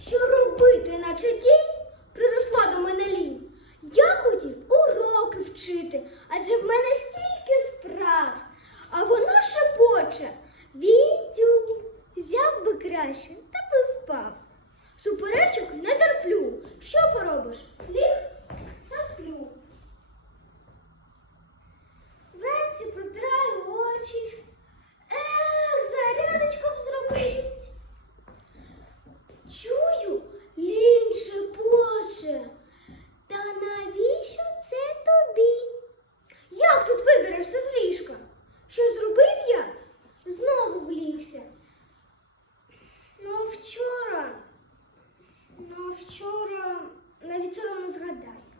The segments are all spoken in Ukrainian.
Що робити, наче тінь, приросла до мене лінь. Я хотів уроки вчити, адже в мене стільки справ. А вона шепоче. Вітю, взяв би краще та поспав. Суперечок не терплю. Що поробиш? Ліг та сплю. Вранці протираю очі. Ех, зарядочку б зробить. Чую, лінь шепоче. Та навіщо це тобі? Як тут виберешся з ліжка? Що зробив я? Знову влігся. Ну, вчора, ну, вчора навіть соромно згадати.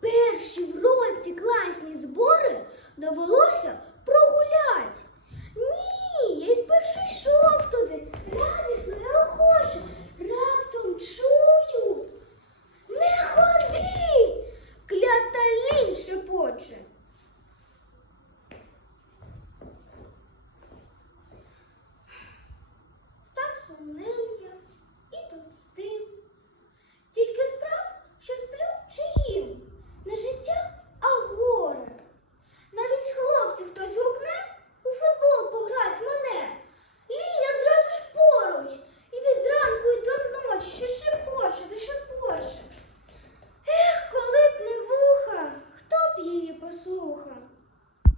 Перші в році класні збори довелося прогулять. Ні, я й спершу йшов туди, радісно і охоче. Раптом чую. Не ходи! Клята лінь шепоче.